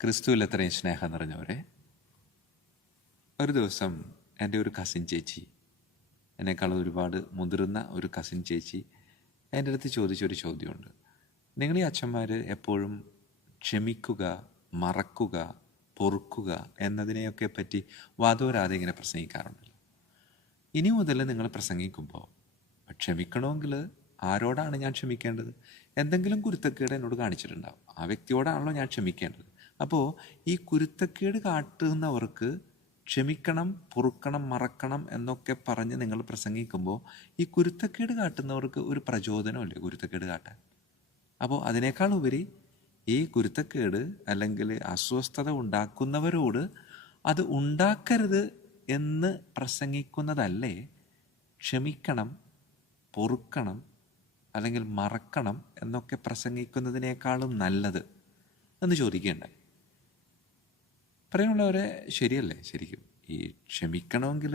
ക്രിസ്തുവിൽ അത്രയും സ്നേഹം നിറഞ്ഞവരെ, ഒരു ദിവസം എൻ്റെ ഒരു കസിൻ ചേച്ചി, എന്നെക്കാളും ഒരുപാട് മുതിർന്ന ഒരു കസിൻ ചേച്ചി എൻ്റെ അടുത്ത് ചോദിച്ചൊരു ചോദ്യമുണ്ട്. നിങ്ങൾ ഈ അച്ഛന്മാർ എപ്പോഴും ക്ഷമിക്കുക, മറക്കുക, പൊറുക്കുക എന്നതിനെയൊക്കെ പറ്റി വാദോരാതെ ഇങ്ങനെ പ്രസംഗിക്കാറുണ്ടല്ലോ. ഇനി മുതൽ നിങ്ങൾ പ്രസംഗിക്കുമ്പോൾ ക്ഷമിക്കണമെങ്കിൽ ആരോടാണ് ഞാൻ ക്ഷമിക്കേണ്ടത്? എന്തെങ്കിലും കുരുത്തക്കേട് എന്നോട് കാണിച്ചിട്ടുണ്ടാവും, ആ വ്യക്തിയോടാണല്ലോ ഞാൻ ക്ഷമിക്കേണ്ടത്. അപ്പോൾ ഈ കുരുത്തക്കേട് കാട്ടുന്നവർക്ക് ക്ഷമിക്കണം, പൊറുക്കണം, മറക്കണം എന്നൊക്കെ പറഞ്ഞ് നിങ്ങൾ പ്രസംഗിക്കുമ്പോൾ ഈ കുരുത്തക്കേട് കാട്ടുന്നവർക്ക് ഒരു പ്രചോദനമല്ലേ കുരുത്തക്കേട് കാട്ടാൻ? അപ്പോൾ അതിനേക്കാൾ ഉപരി ഈ കുരുത്തക്കേട് അല്ലെങ്കിൽ അസ്വസ്ഥത ഉണ്ടാക്കുന്നവരോട് അത് ഉണ്ടാക്കരുത് എന്ന് പ്രസംഗിക്കുന്നതല്ലേ ക്ഷമിക്കണം, പൊറുക്കണം, അല്ലെങ്കിൽ മറക്കണം എന്നൊക്കെ പ്രസംഗിക്കുന്നതിനേക്കാളും നല്ലത് എന്ന് ചോദിക്കേണ്ടേ? പറയാനുള്ളവരെ, ശരിയല്ലേ? ശരിക്കും ഈ ക്ഷമിക്കണമെങ്കിൽ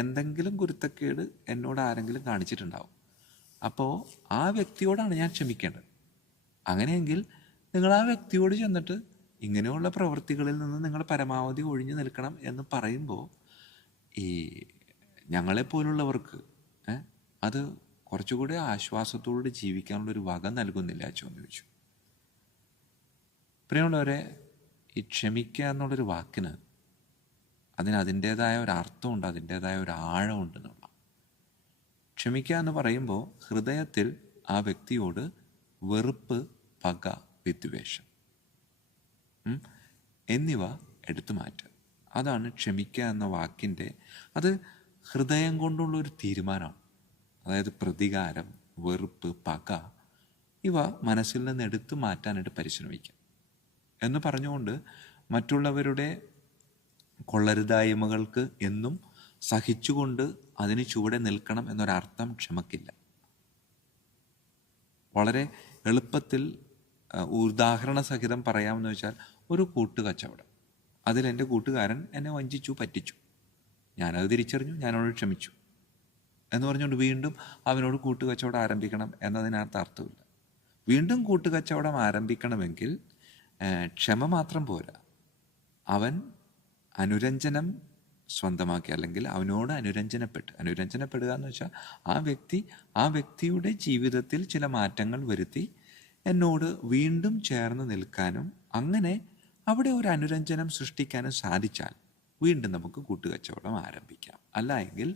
എന്തെങ്കിലും കുരുത്തക്കേട് എന്നോട് ആരെങ്കിലും കാണിച്ചിട്ടുണ്ടാവും. അപ്പോൾ ആ വ്യക്തിയോടാണ് ഞാൻ ക്ഷമിക്കേണ്ടത്. അങ്ങനെയെങ്കിൽ നിങ്ങൾ ആ വ്യക്തിയോട് ചെന്നിട്ട് ഇങ്ങനെയുള്ള പ്രവൃത്തികളിൽ നിന്ന് നിങ്ങൾ പരമാവധി ഒഴിഞ്ഞു നിൽക്കണം എന്ന് പറയുമ്പോൾ ഈ ഞങ്ങളെപ്പോലുള്ളവർക്ക് അത് കുറച്ചുകൂടി ആശ്വാസത്തോടെ ജീവിക്കാനുള്ളൊരു വക നൽകുന്നില്ല അച്ഛൻ എന്ന് ചോദിച്ചു. പ്രിയമുള്ളവരെ, ഈ ക്ഷമിക്കുക എന്നുള്ളൊരു വാക്കിന് അതിൻ്റേതായ ഒരു അർത്ഥമുണ്ട്, അതിൻ്റേതായ ഒരു ആഴമുണ്ട് എന്നുള്ള. ക്ഷമിക്കുക എന്ന് പറയുമ്പോൾ ഹൃദയത്തിൽ ആ വ്യക്തിയോട് വെറുപ്പ്, പക, വിദ്വേഷം എന്നിവ എടുത്തു മാറ്റുക. അതാണ് ക്ഷമിക്കുക എന്ന വാക്കിൻ്റെ, അത് ഹൃദയം കൊണ്ടുള്ളൊരു തീരുമാനമാണ്. അതായത് പ്രതികാരം, വെറുപ്പ്, പക ഇവ മനസ്സിൽ നിന്ന് എടുത്തു മാറ്റാനായിട്ട് പരിശ്രമിക്കുക എന്ന് പറഞ്ഞുകൊണ്ട് മറ്റുള്ളവരുടെ കൊള്ളരുതായ്മകൾക്ക് എന്നും സഹിച്ചുകൊണ്ട് അതിന് ചുവടെ നിൽക്കണം എന്നൊരർത്ഥം ക്ഷമക്കില്ല. വളരെ എളുപ്പത്തിൽ ഉദാഹരണ സഹിതം പറയാമെന്ന് വെച്ചാൽ, ഒരു കൂട്ടുകച്ചവടം, അതിൽ എൻ്റെ കൂട്ടുകാരൻ എന്നെ വഞ്ചിച്ചു, പറ്റിച്ചു. ഞാനത് തിരിച്ചറിഞ്ഞു, ഞാനോട് ക്ഷമിച്ചു എന്ന് പറഞ്ഞുകൊണ്ട് വീണ്ടും അവനോട് കൂട്ടുകച്ചവടം ആരംഭിക്കണം എന്നതിനകത്ത് അർത്ഥമില്ല. വീണ്ടും കൂട്ടുകച്ചവടം ആരംഭിക്കണമെങ്കിൽ ക്ഷമ മാത്രം പോരാ, അവൻ അനുരഞ്ജനം സ്വന്തമാക്കി, അല്ലെങ്കിൽ അവനോട് അനുരഞ്ജനപ്പെടുക എന്ന് വെച്ചാൽ ആ വ്യക്തിയുടെ ജീവിതത്തിൽ ചില മാറ്റങ്ങൾ വരുത്തി എന്നോട് വീണ്ടും ചേർന്ന് നിൽക്കാനും അങ്ങനെ അവിടെ ഒരു അനുരഞ്ജനം സൃഷ്ടിക്കാനും സാധിച്ചാൽ വീണ്ടും നമുക്ക് കൂട്ടുകച്ചവടം ആരംഭിക്കാം. അല്ല എങ്കിൽ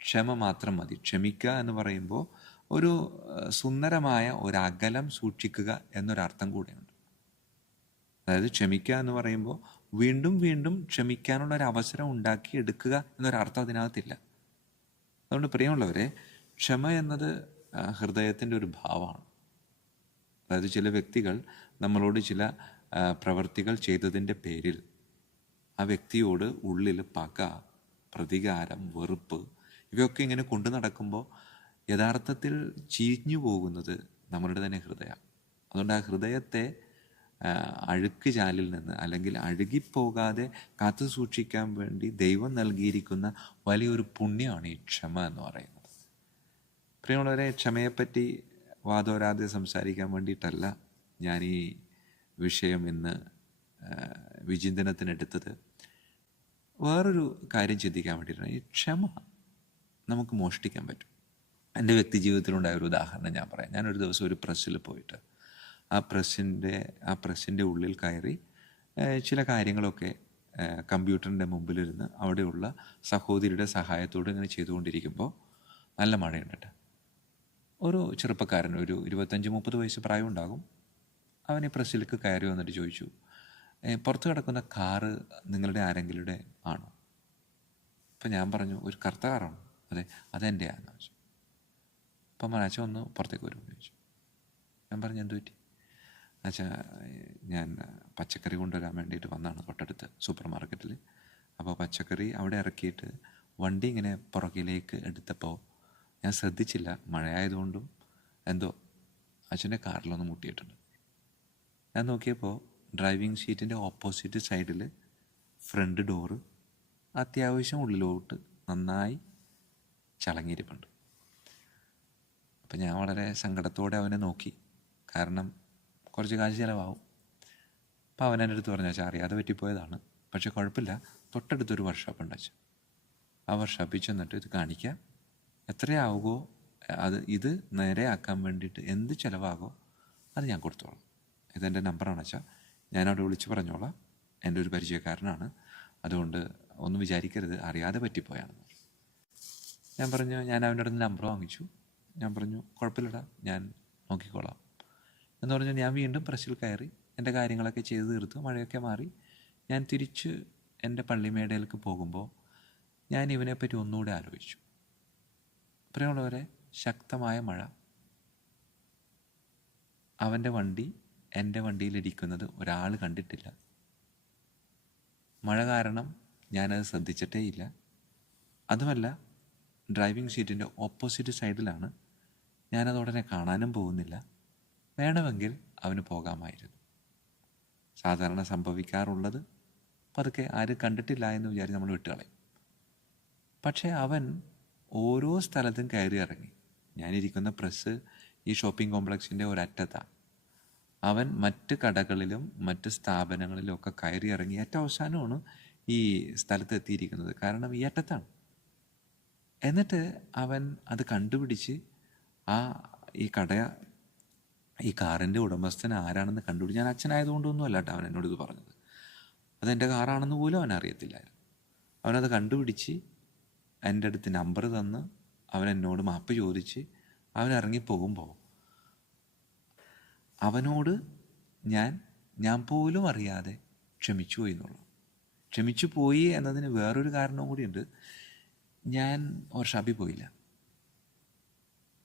ക്ഷമ മാത്രം മതി. ക്ഷമിക്കുക എന്ന് പറയുമ്പോൾ ഒരു സുന്ദരമായ ഒരു അകലം സൂക്ഷിക്കുക എന്നൊരർത്ഥം കൂടെയുണ്ട്. അതായത് ക്ഷമിക്കുക എന്ന് പറയുമ്പോൾ വീണ്ടും വീണ്ടും ക്ഷമിക്കാനുള്ള ഒരു അവസരം ഉണ്ടാക്കി എടുക്കുക എന്നൊരർത്ഥം അതിനകത്തില്ല. അതുകൊണ്ട് പ്രിയമുള്ളവരെ, ക്ഷമ എന്നത് ഹൃദയത്തിൻ്റെ ഒരു ഭാവമാണ്. അതായത് ചില വ്യക്തികൾ നമ്മളോട് ചില പ്രവൃത്തികൾ ചെയ്തതിൻ്റെ പേരിൽ ആ വ്യക്തിയോട് ഉള്ളിൽ പക, പ്രതികാരം, വെറുപ്പ് ഇവയൊക്കെ ഇങ്ങനെ കൊണ്ടു നടക്കുമ്പോൾ യഥാർത്ഥത്തിൽ ചീഞ്ഞു പോകുന്നത് നമ്മളുടെ തന്നെ ഹൃദയമാണ്. അതുകൊണ്ട് ആ ഹൃദയത്തെ അഴുക്ക് ചാലിൽ നിന്ന്, അല്ലെങ്കിൽ അഴുകിപ്പോകാതെ കാത്തു സൂക്ഷിക്കാൻ വേണ്ടി ദൈവം നൽകിയിരിക്കുന്ന വലിയൊരു പുണ്യമാണ് ഈ ക്ഷമ എന്ന് പറയുന്നത്. പ്രിയമുള്ളവരെ, ക്ഷമയെപ്പറ്റി വാദോരാതെ സംസാരിക്കാൻ വേണ്ടിയിട്ടല്ല ഞാൻ ഈ വിഷയം ഇന്ന് വിചിന്തനത്തിനെടുത്തത്. വേറൊരു കാര്യം ചിന്തിക്കാൻ വേണ്ടിയിട്ടാണ്. ഈ ക്ഷമ നമുക്ക് മോഷ്ടിക്കാൻ പറ്റും. എൻ്റെ വ്യക്തി ജീവിതത്തിലുണ്ടായ ഒരു ഉദാഹരണം ഞാൻ പറയാം. ഞാനൊരു ദിവസം ഒരു പ്രസ്സിൽ പോയിട്ട് ആ പ്രസ്സിൻ്റെ ഉള്ളിൽ കയറി ചില കാര്യങ്ങളൊക്കെ കമ്പ്യൂട്ടറിൻ്റെ മുമ്പിലിരുന്ന് അവിടെയുള്ള സഹോദരിയുടെ സഹായത്തോടെ ഇങ്ങനെ ചെയ്തുകൊണ്ടിരിക്കുമ്പോൾ നല്ല മഴയുണ്ട്. ഒരു ചെറുപ്പക്കാരൻ, ഒരു 25-30 വയസ്സ് പ്രായം ഉണ്ടാകും. അവൻ ഈ പ്രസ്സിലേക്ക് കയറി വന്നിട്ട് ചോദിച്ചു, പുറത്ത് കിടക്കുന്ന കാറ് നിങ്ങളുടെ ആരെങ്കിലുടെ ആണോ? അപ്പം ഞാൻ പറഞ്ഞു, ഒരു കറുത്ത കാറാണ്. അതെ, അതെൻ്റെ ആണെന്ന് ചോദിച്ചു. അപ്പം അച്ഛൻ ഒന്ന് പുറത്തേക്ക് വരുമെന്ന് ചോദിച്ചു. ഞാൻ പറഞ്ഞു, എന്ത് പറ്റി? അച്ഛാ, ഞാൻ പച്ചക്കറി കൊണ്ടുവരാൻ വേണ്ടിയിട്ട് വന്നതാണ് തൊട്ടടുത്ത് സൂപ്പർ മാർക്കറ്റിൽ. അപ്പോൾ പച്ചക്കറി അവിടെ ഇറക്കിയിട്ട് വണ്ടി ഇങ്ങനെ പുറകിലേക്ക് എടുത്തപ്പോൾ ഞാൻ ശ്രദ്ധിച്ചില്ല, മഴയായതുകൊണ്ടും എന്തോ അച്ഛൻ്റെ കാറിലൊന്ന് മുട്ടിയിട്ടുണ്ട്. ഞാൻ നോക്കിയപ്പോൾ ഡ്രൈവിംഗ് സീറ്റിൻ്റെ ഓപ്പോസിറ്റ് സൈഡിൽ ഫ്രണ്ട് ഡോറ് അത്യാവശ്യം ഉള്ളിലോട്ട് നന്നായി ചളങ്ങിയിരിപ്പുണ്ട്. അപ്പം ഞാൻ വളരെ സങ്കടത്തോടെ അവനെ നോക്കി. കാരണം കുറച്ച് കാശ് ചിലവാകും. അപ്പോൾ അവൻ എൻ്റെ അടുത്ത് പറഞ്ഞു, അച്ഛാ അറിയാതെ പറ്റിപ്പോയതാണ്, പക്ഷേ കുഴപ്പമില്ല, തൊട്ടടുത്തൊരു വർക്ക്ഷോപ്പ് ഉണ്ട് അച്ഛൻ, ആ വർക്ക്ഷോപ്പിൽ ചെന്നിട്ട് ഇത് കാണിക്കാം, എത്രയാവുമോ ഇത് നേരെയാക്കാൻ വേണ്ടിയിട്ട് എന്ത് ചിലവാകോ അത് ഞാൻ കൊടുത്തോളാം, ഇതെൻ്റെ നമ്പറാണ് അച്ഛാ, ഞാനവിടെ വിളിച്ച് പറഞ്ഞോളാം, എൻ്റെ ഒരു പരിചയക്കാരനാണ്, അതുകൊണ്ട് ഒന്നും വിചാരിക്കരുത്, അറിയാതെ പറ്റിപ്പോയാണെന്ന്. ഞാൻ പറഞ്ഞു, ഞാൻ അവൻ്റെ അടുത്ത് നമ്പർ വാങ്ങിച്ചു. ഞാൻ പറഞ്ഞു കുഴപ്പമില്ലടാ, ഞാൻ നോക്കിക്കോളാം എന്ന് പറഞ്ഞു. ഞാൻ വീണ്ടും പ്രസ്സിൽ കയറി എൻ്റെ കാര്യങ്ങളൊക്കെ ചെയ്ത് തീർത്തു. മഴയൊക്കെ മാറി ഞാൻ തിരിച്ച് എൻ്റെ പള്ളിമേടയിലേക്ക് പോകുമ്പോൾ ഞാൻ ഇവനെപ്പറ്റി ഒന്നുകൂടെ ആലോചിച്ചു. പ്രിയമുള്ളവരെ, ശക്തമായ മഴ, അവൻ്റെ വണ്ടി എൻ്റെ വണ്ടിയിലിരിക്കുന്നത് ഒരാൾ കണ്ടിട്ടില്ല. മഴ കാരണം ഞാനത് ശ്രദ്ധിച്ചിട്ടേയില്ല. അതുമല്ല, ഡ്രൈവിംഗ് സീറ്റിൻ്റെ ഓപ്പോസിറ്റ് സൈഡിലാണ്. ഞാനത് ഉടനെ കാണാനും പോകുന്നില്ല. വേണമെങ്കിൽ അവന് പോകാമായിരുന്നു. സാധാരണ സംഭവിക്കാറുള്ളത് പതുക്കെ ആരും കണ്ടിട്ടില്ല എന്ന് വിചാരിച്ച് നമ്മൾ വിട്ടുകളയും. പക്ഷേ അവൻ ഓരോ സ്ഥലത്തും കയറി ഇറങ്ങി. ഞാനിരിക്കുന്ന പ്രസ് ഈ ഷോപ്പിംഗ് കോംപ്ലക്സിൻ്റെ ഒരറ്റത്താണ്. അവൻ മറ്റ് കടകളിലും മറ്റ് സ്ഥാപനങ്ങളിലും ഒക്കെ കയറി ഇറങ്ങി ഏറ്റവും അവസാനമാണ് ഈ സ്ഥലത്ത് എത്തിയിരിക്കുന്നത്. കാരണം ഈ അറ്റത്താണ്. എന്നിട്ട് അവൻ അത് കണ്ടുപിടിച്ച് ഈ കാറിൻ്റെ ഉടമസ്ഥൻ ആരാണെന്ന് കണ്ടുപിടിച്ച്, ഞാൻ അച്ഛനായതുകൊണ്ടൊന്നും അല്ല കേട്ടോ അവൻ എന്നോട് ഇത് പറഞ്ഞത്, അതെൻ്റെ കാറാണെന്ന് പോലും അവൻ അറിയത്തില്ലായിരുന്നു. അവനത് കണ്ടുപിടിച്ച് എൻ്റെ അടുത്ത് നമ്പർ തന്ന് അവൻ എന്നോട് മാപ്പ് ചോദിച്ച് അവൻ ഇറങ്ങിപ്പോകുമ്പോൾ അവനോട് ഞാൻ പോലും അറിയാതെ ക്ഷമിച്ചു പോയി എന്നുള്ളൂ. ക്ഷമിച്ചു പോയി എന്നതിന് വേറൊരു കാരണവും കൂടിയുണ്ട്. ഞാൻ വർക്ക്ഷോപ്പിൽ പോയില്ല.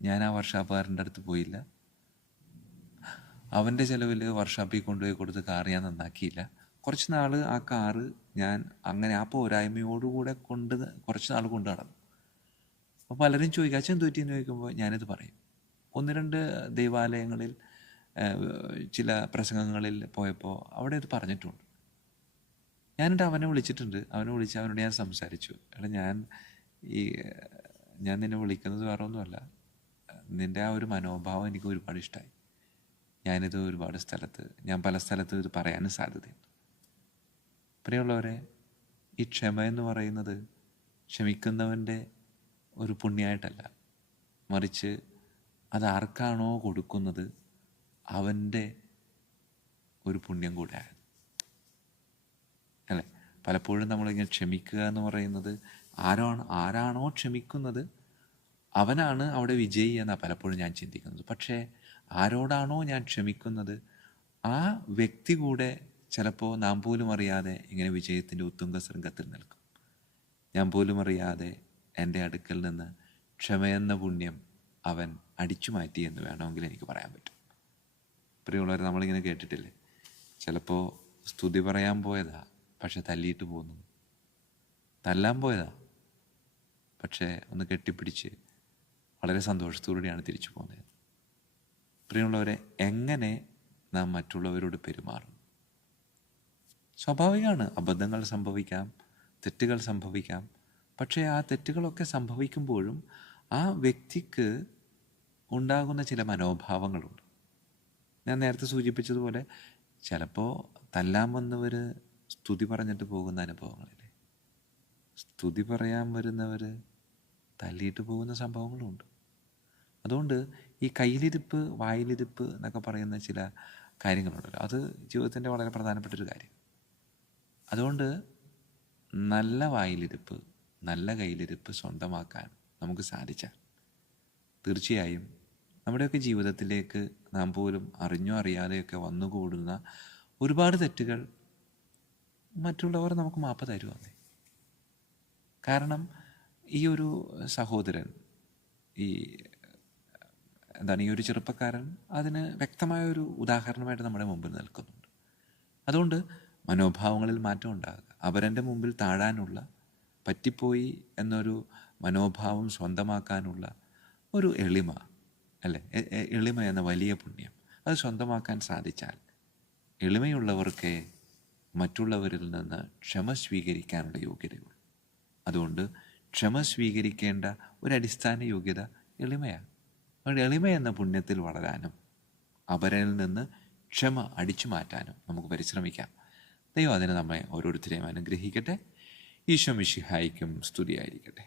ഞാൻ ആ വർക്ക്ഷോപ്പുകാരൻ്റെ അടുത്ത് പോയില്ല. അവൻ്റെ ചിലവിൽ വർക്ക്ഷോപ്പിൽ കൊണ്ടുപോയി കൊടുത്ത് കാർ ഞാൻ നന്നാക്കിയില്ല. കുറച്ച് നാൾ ആ കാറ് ഞാൻ അങ്ങനെ ആ പോരായ്മയോടുകൂടെ കുറച്ച് നാൾ കൊണ്ട് നടന്നു. അപ്പോൾ പലരും ചോദിക്കും, അച്ഛൻ തെറ്റിയെന്ന് ചോദിക്കുമ്പോൾ ഞാനിത് പറയും. 1-2 ദൈവാലയങ്ങളിൽ ചില പ്രസംഗങ്ങളിൽ പോയപ്പോൾ അവിടെ ഇത് പറഞ്ഞിട്ടുണ്ട്. ഞാനിട്ട് അവനെ വിളിച്ചിട്ടുണ്ട്. അവനെ വിളിച്ച് അവനോട് ഞാൻ സംസാരിച്ചു. എടാ, ഞാൻ നിന്നെ വിളിക്കുന്നത് വേറെ ഒന്നുമല്ല, നിൻ്റെ ആ ഒരു മനോഭാവം എനിക്ക് ഒരുപാട് ഇഷ്ടമായി. ഞാനിത് ഞാൻ പല സ്ഥലത്തും ഇത് പറയാനും സാധ്യതയുണ്ട്. പ്രിയമുള്ളവരെ, ഈ ക്ഷമ എന്ന് പറയുന്നത് ക്ഷമിക്കുന്നവൻ്റെ ഒരു പുണ്യമായിട്ടല്ല, മറിച്ച് അത് ആർക്കാണോ കൊടുക്കുന്നത് അവൻ്റെ ഒരു പുണ്യം കൂടെയാണ്, അല്ലേ? പലപ്പോഴും നമ്മളിങ്ങനെ ക്ഷമിക്കുക എന്ന് പറയുന്നത് ആരാണോ ക്ഷമിക്കുന്നത് അവനാണ് അവിടെ വിജയി എന്നാണ് പലപ്പോഴും ഞാൻ ചിന്തിക്കുന്നത്. പക്ഷേ ആരോടാണോ ഞാൻ ക്ഷമിക്കുന്നത് ആ വ്യക്തി കൂടെ ചിലപ്പോൾ നാം പോലും അറിയാതെ ഇങ്ങനെ വിജയത്തിൻ്റെ ഉത്തുംഗ ശൃംഗത്തിൽ നിൽക്കും. ഞാൻ പോലും അറിയാതെ എൻ്റെ അടുക്കൽ നിന്ന് ക്ഷമയെന്ന പുണ്യം അവൻ അടിച്ചു മാറ്റി എന്ന് വേണമെങ്കിൽ എനിക്ക് പറയാൻ പറ്റും. പ്രിയമുള്ളവരെ, നമ്മളിങ്ങനെ കേട്ടിട്ടില്ലേ, ചിലപ്പോൾ സ്തുതി പറയാൻ പോയതാ പക്ഷെ തല്ലിയിട്ട് പോന്നു, തല്ലാൻ പോയതാ പക്ഷേ ഒന്ന് കെട്ടിപ്പിടിച്ച് വളരെ സന്തോഷത്തോടെയാണ് തിരിച്ചു പോകുന്നത്. പ്രിയമുള്ളവരെ, എങ്ങനെ നാം മറ്റുള്ളവരോട് പെരുമാറും? സ്വാഭാവികമാണ്, അബദ്ധങ്ങൾ സംഭവിക്കാം, തെറ്റുകൾ സംഭവിക്കാം. പക്ഷേ ആ തെറ്റുകളൊക്കെ സംഭവിക്കുമ്പോഴും ആ വ്യക്തിക്ക് ഉണ്ടാകുന്ന ചില മനോഭാവങ്ങളുണ്ട്. ഞാൻ നേരത്തെ സൂചിപ്പിച്ചതുപോലെ ചിലപ്പോൾ തല്ലാൻ വന്നവർ സ്തുതി പറഞ്ഞിട്ട് പോകുന്ന അനുഭവങ്ങളില്ലേ, സ്തുതി പറയാൻ വരുന്നവർ തല്ലിയിട്ട് പോകുന്ന സംഭവങ്ങളുമുണ്ട്. അതുകൊണ്ട് ഈ കയ്യിലിരിപ്പ് വായിലിരിപ്പ് എന്നൊക്കെ പറയുന്ന ചില കാര്യങ്ങളുണ്ടല്ലോ, അത് ജീവിതത്തിൻ്റെ വളരെ പ്രധാനപ്പെട്ടൊരു കാര്യം. അതുകൊണ്ട് നല്ല വായിലിരിപ്പ്, നല്ല കയ്യിലിരിപ്പ് സ്വന്തമാക്കാൻ നമുക്ക് സാധിച്ചാൽ തീർച്ചയായും നമ്മുടെയൊക്കെ ജീവിതത്തിലേക്ക് നാം പോലും അറിഞ്ഞോ അറിയാതെയൊക്കെ വന്നുകൂടുന്ന ഒരുപാട് തെറ്റുകൾ മറ്റുള്ളവർ നമുക്ക് മാപ്പ് തരുവാന്നേ. കാരണം ഈ ഒരു സഹോദരൻ, ഈ ഒരു ചെറുപ്പക്കാരൻ അതിന് വ്യക്തമായൊരു ഉദാഹരണമായിട്ട് നമ്മുടെ മുമ്പിൽ നിൽക്കുന്നുണ്ട്. അതുകൊണ്ട് മനോഭാവങ്ങളിൽ മാറ്റം ഉണ്ടാകുക, അവരെൻ്റെ മുമ്പിൽ താഴാനുള്ള, പറ്റിപ്പോയി എന്നൊരു മനോഭാവം സ്വന്തമാക്കാനുള്ള ഒരു എളിമ, അല്ലേ? എളിമ എന്ന വലിയ പുണ്യം അത് സ്വന്തമാക്കാൻ സാധിച്ചാൽ എളിമയുള്ളവർക്ക് മറ്റുള്ളവരിൽ നിന്ന് ക്ഷമ സ്വീകരിക്കാനുള്ള യോഗ്യതയുള്ളൂ. അതുകൊണ്ട് ക്ഷമ സ്വീകരിക്കേണ്ട ഒരടിസ്ഥാന യോഗ്യത എളിമയാണ്. അതുകൊണ്ട് എളിമ എന്ന പുണ്യത്തിൽ വളരാനും അവരിൽ നിന്ന് ക്ഷമ അടിച്ചു മാറ്റാനും നമുക്ക് പരിശ്രമിക്കാം. ദൈവം അതിന് നമ്മെ ഓരോരുത്തരെയും അനുഗ്രഹിക്കട്ടെ. ഈശോ മിശിഹായ്ക്കും സ്തുതിയായിരിക്കട്ടെ.